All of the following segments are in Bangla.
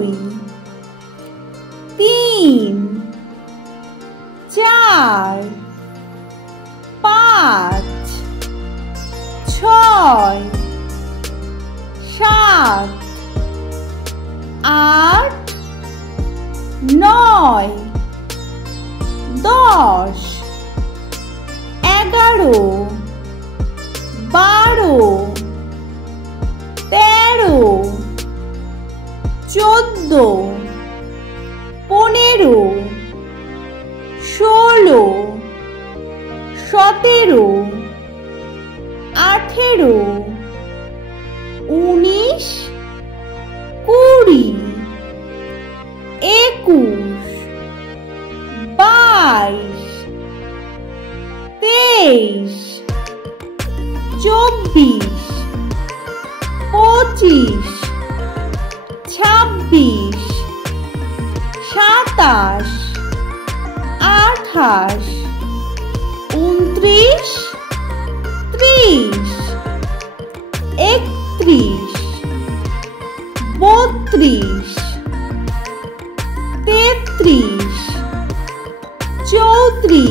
2 3 4 5 6 7 8 9 10 11 12 13 14 15 16 17 18 19 20 21 22 23 24 25 26 27 29 30 31 32 33 34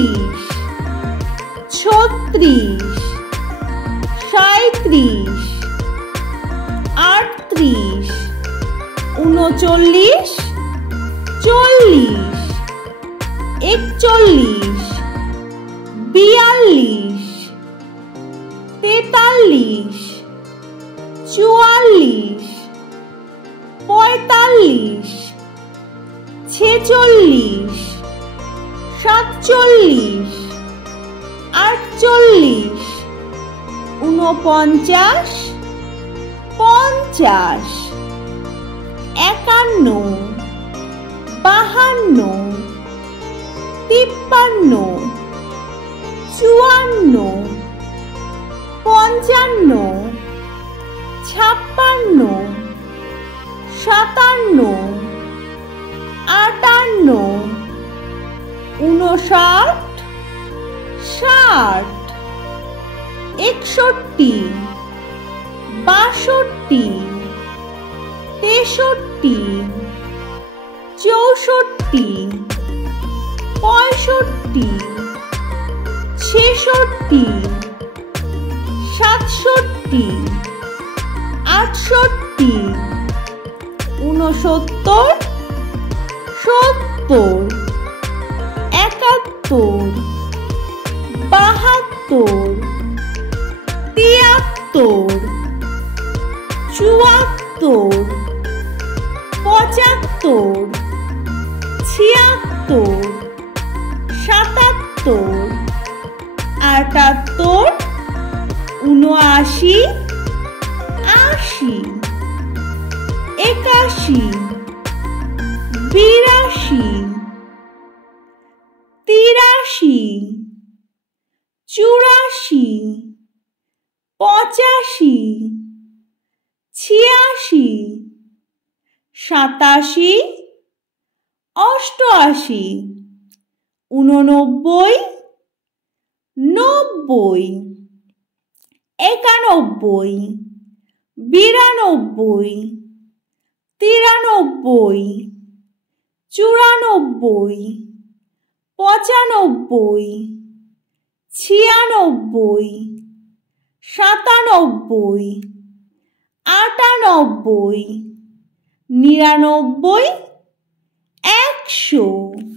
35 36 37 38 39 40 41 42 43 44 45 46 47 48 49 50 51 52 53 54 55 56 57 58 59 60 61 62 63 64 65 66 67 68 69 70 71 72 73 74 75 76 77 78 79 80 81 82 83 84 85 86 87 88 89 90 91 92 93 94 95 96 97 98 99 100